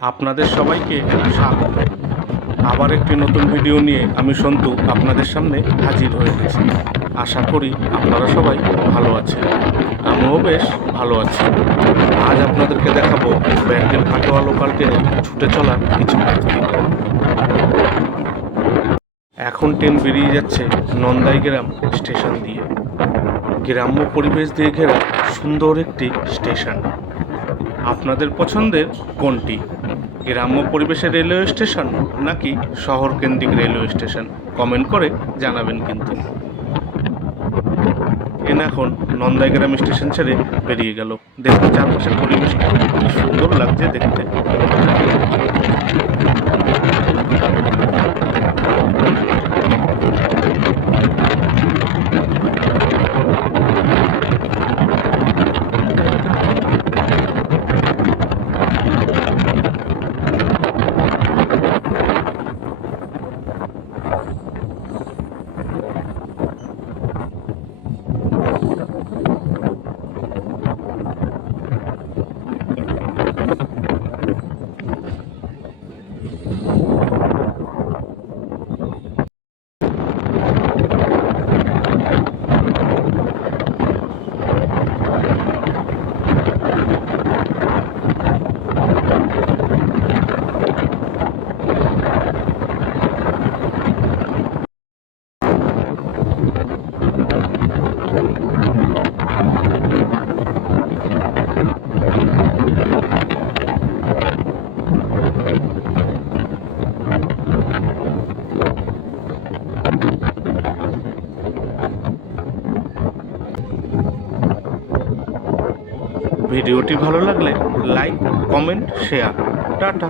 আপনাদের সবাইকে স্বাগত। আবার একটি নতুন ভিডিও নিয়ে আমি সন্তু আপনাদের সামনে হাজির হয়ে গেছি। আশা করি আপনারা সবাই ভালো আছেন। আমিও বেশ ভালো আছি। আজ আপনাদেরকে দেখাবো ব্যান্ডেল কাটোয়া লোকাল ট্রেনে ছুটে চলার কিছু এখন ট্রেন বেরিয়ে যাচ্ছে নন্দাইগ্রাম স্টেশন দিয়ে। গ্রাম্য পরিবেশ দিয়ে ঘেরা সুন্দর একটি স্টেশন। আপনাদের পছন্দের কোনটি? গ্রাম্য পরিবেশের রেলওয়ে স্টেশন নাকি শহর কেন্দ্রিক রেলওয়ে স্টেশন? কমেন্ট করে জানাবেন কিন্তু। এনে এখন নন্দাইগ্রাম স্টেশন ছেড়ে বেরিয়ে গেল। দেখতে চারপাশের পরিবেশ খুব সুন্দর লাগছে দেখতে। ভিডিওটি ভালো লাগলে লাইক কমেন্ট শেয়ার। টাটা।